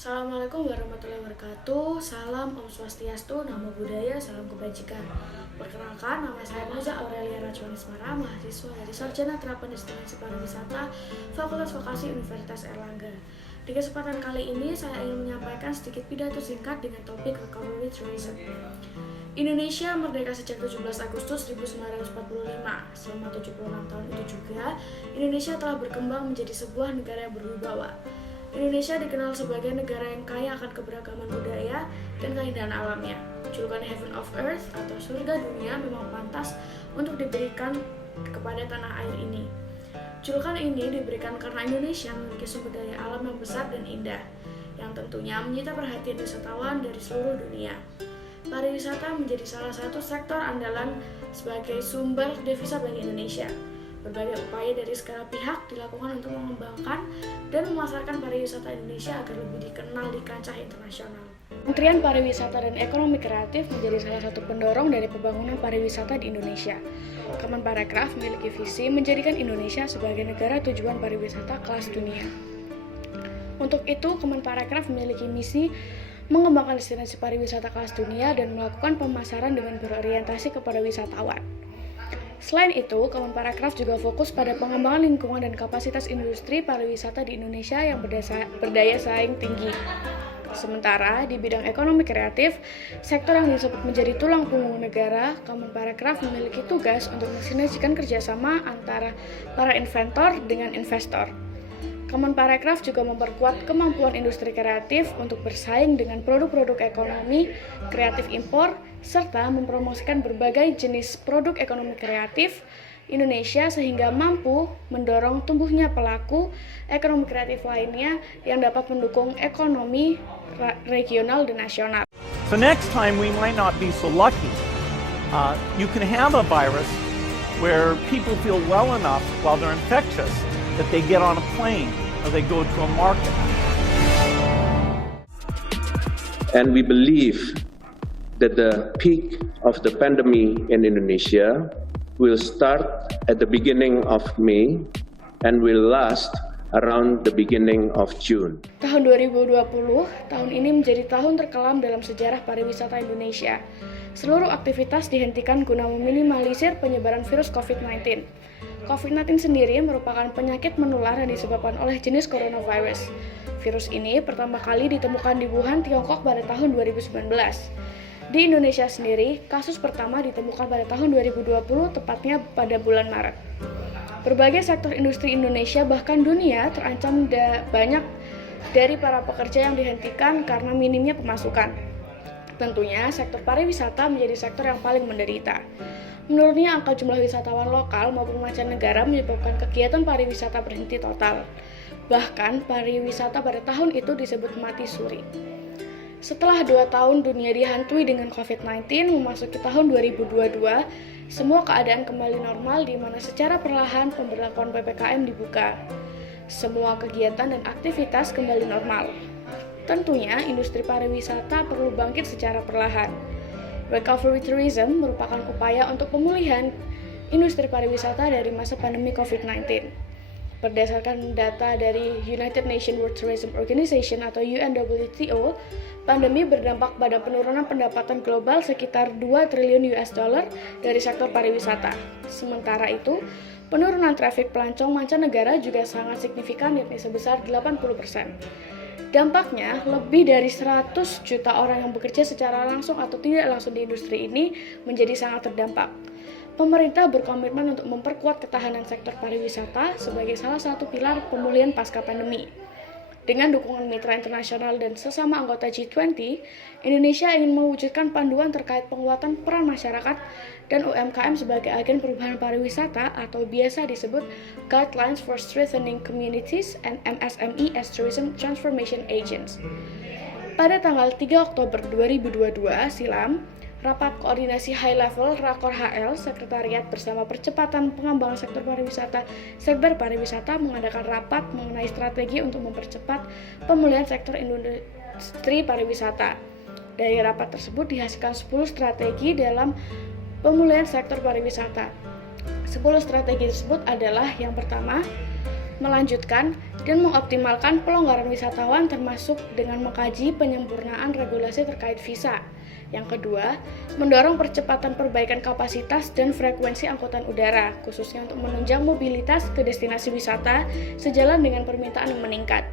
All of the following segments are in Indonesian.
Assalamualaikum warahmatullahi wabarakatuh. Salam Om Swastiastu, Namo Buddhaya, salam kebajikan. Perkenalkan, nama saya Moza Aurelia Rajwanismara, mahasiswa dari Sarjana Terapan Destinasi Pariwisata, Fakultas Vokasi Universitas Erlangga. Di kesempatan kali ini, saya ingin menyampaikan sedikit pidato singkat dengan topik Recovery Tourism. Indonesia merdeka sejak 17 Agustus 1945. Selama 76 tahun itu juga, Indonesia telah berkembang menjadi sebuah negara yang berwibawa. Indonesia dikenal sebagai negara yang kaya akan keberagaman budaya dan keindahan alamnya. Julukan Heaven of Earth atau surga dunia memang pantas untuk diberikan kepada tanah air ini. Julukan ini diberikan karena Indonesia memiliki sumber daya alam yang besar dan indah, yang tentunya menyita perhatian wisatawan dari seluruh dunia. Pariwisata menjadi salah satu sektor andalan sebagai sumber devisa bagi Indonesia. Berbagai upaya dari segala pihak dilakukan untuk mengembangkan dan memasarkan pariwisata Indonesia agar lebih dikenal di kancah internasional. Kementerian Pariwisata dan Ekonomi Kreatif menjadi salah satu pendorong dari pembangunan pariwisata di Indonesia. Kemenparekraf memiliki visi menjadikan Indonesia sebagai negara tujuan pariwisata kelas dunia. Untuk itu, Kemenparekraf memiliki misi mengembangkan destinasi pariwisata kelas dunia dan melakukan pemasaran dengan berorientasi kepada wisatawan. Selain itu, Kemenparekraf juga fokus pada pengembangan lingkungan dan kapasitas industri pariwisata di Indonesia yang berdaya saing tinggi. Sementara di bidang ekonomi kreatif, sektor yang disebut menjadi tulang punggung negara, Kemenparekraf memiliki tugas untuk mensinergikan kerjasama antara para inventor dengan investor. Kemenparekraf juga memperkuat kemampuan industri kreatif untuk bersaing dengan produk-produk ekonomi kreatif impor, serta mempromosikan berbagai jenis produk ekonomi kreatif Indonesia sehingga mampu mendorong tumbuhnya pelaku ekonomi kreatif lainnya yang dapat mendukung ekonomi regional dan nasional. So next time we might not be so lucky. You can have a virus where people feel well enough while they're infectious that they get on a plane or they go to a market. And we believe that the peak of the pandemic in Indonesia will start at the beginning of May and will last around the beginning of June. Tahun 2020, tahun ini menjadi tahun terkelam dalam sejarah pariwisata Indonesia. Seluruh aktivitas dihentikan guna meminimalisir penyebaran virus COVID-19. COVID-19 sendiri merupakan penyakit menular yang disebabkan oleh jenis coronavirus. Virus ini pertama kali ditemukan di Wuhan, Tiongkok pada tahun 2019. Di Indonesia sendiri, kasus pertama ditemukan pada tahun 2020, tepatnya pada bulan Maret. Berbagai sektor industri Indonesia bahkan dunia terancam banyak dari para pekerja yang dihentikan karena minimnya pemasukan. Tentunya, sektor pariwisata menjadi sektor yang paling menderita. Menurunnya angka jumlah wisatawan lokal maupun mancanegara menyebabkan kegiatan pariwisata berhenti total. Bahkan, pariwisata pada tahun itu disebut mati suri. Setelah 2 tahun dunia dihantui dengan COVID-19, memasuki tahun 2022, semua keadaan kembali normal di mana secara perlahan pemberlakuan PPKM dibuka. Semua kegiatan dan aktivitas kembali normal. Tentunya, industri pariwisata perlu bangkit secara perlahan. Recovery Tourism merupakan upaya untuk pemulihan industri pariwisata dari masa pandemi COVID-19. Berdasarkan data dari United Nations World Tourism Organization atau UNWTO, pandemi berdampak pada penurunan pendapatan global sekitar 2 triliun US dollar dari sektor pariwisata. Sementara itu, penurunan trafik pelancong mancanegara juga sangat signifikan, yakni sebesar 80%. Dampaknya, lebih dari 100 juta orang yang bekerja secara langsung atau tidak langsung di industri ini menjadi sangat terdampak. Pemerintah berkomitmen untuk memperkuat ketahanan sektor pariwisata sebagai salah satu pilar pemulihan pasca pandemi. Dengan dukungan mitra internasional dan sesama anggota G20, Indonesia ingin mewujudkan panduan terkait penguatan peran masyarakat dan UMKM sebagai agen perubahan pariwisata atau biasa disebut Guidelines for Strengthening Communities and MSME as Tourism Transformation Agents. Pada tanggal 3 Oktober 2022 silam, Rapat Koordinasi High Level Rakor HL Sekretariat bersama Percepatan Pengembangan Sektor Pariwisata Sekber Pariwisata mengadakan rapat mengenai strategi untuk mempercepat pemulihan sektor industri pariwisata. Dari rapat tersebut dihasilkan 10 strategi dalam pemulihan sektor pariwisata. 10 strategi tersebut adalah yang pertama, melanjutkan dan mengoptimalkan pelonggaran wisatawan termasuk dengan mengkaji penyempurnaan regulasi terkait visa. Yang kedua, mendorong percepatan perbaikan kapasitas dan frekuensi angkutan udara, khususnya untuk menunjang mobilitas ke destinasi wisata sejalan dengan permintaan yang meningkat.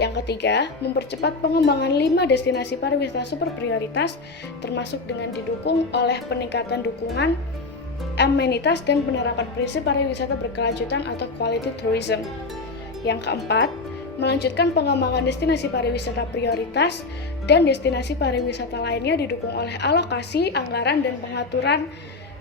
Yang ketiga, mempercepat pengembangan 5 destinasi pariwisata super prioritas, termasuk dengan didukung oleh peningkatan dukungan amenitas dan penerapan prinsip pariwisata berkelanjutan atau quality tourism. Yang keempat, melanjutkan pengembangan destinasi pariwisata prioritas dan destinasi pariwisata lainnya didukung oleh alokasi, anggaran, dan pengaturan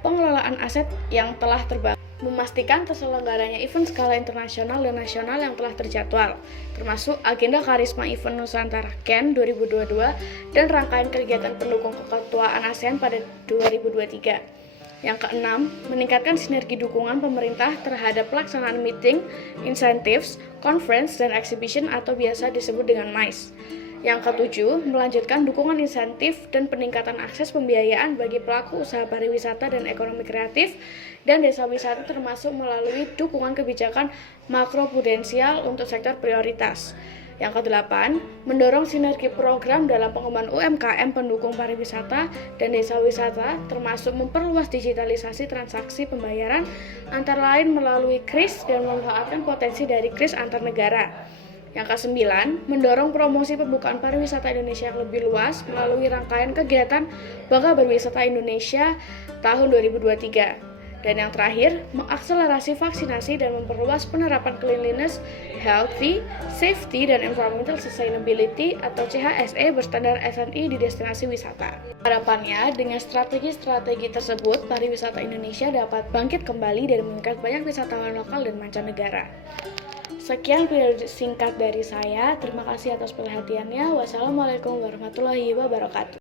pengelolaan aset yang telah terbangun. Memastikan terselenggaranya event skala internasional dan nasional yang telah terjadwal, termasuk agenda Karisma Event Nusantara Can 2022 dan rangkaian kegiatan pendukung keketuaan ASEAN pada 2023. Yang keenam, meningkatkan sinergi dukungan pemerintah terhadap pelaksanaan meeting, incentives, conference, dan exhibition atau biasa disebut dengan MICE. Yang ketujuh, melanjutkan dukungan insentif dan peningkatan akses pembiayaan bagi pelaku usaha pariwisata dan ekonomi kreatif dan desa wisata termasuk melalui dukungan kebijakan makroprudensial untuk sektor prioritas. Yang kedelapan, mendorong sinergi program dalam pengembangan UMKM pendukung pariwisata dan desa wisata termasuk memperluas digitalisasi transaksi pembayaran antara lain melalui KRIS dan memanfaatkan potensi dari KRIS antar negara. Yang kesembilan, mendorong promosi pembukaan pariwisata Indonesia yang lebih luas melalui rangkaian kegiatan Bangga Berwisata Indonesia tahun 2023. Dan yang terakhir, mengakselerasi vaksinasi dan memperluas penerapan cleanliness, healthy, safety, dan environmental sustainability atau CHSE berstandar SNI di destinasi wisata. Harapannya, dengan strategi-strategi tersebut, pariwisata Indonesia dapat bangkit kembali dan meningkat banyak wisatawan lokal dan mancanegara. Sekian video singkat dari saya. Terima kasih atas perhatiannya. Wassalamualaikum warahmatullahi wabarakatuh.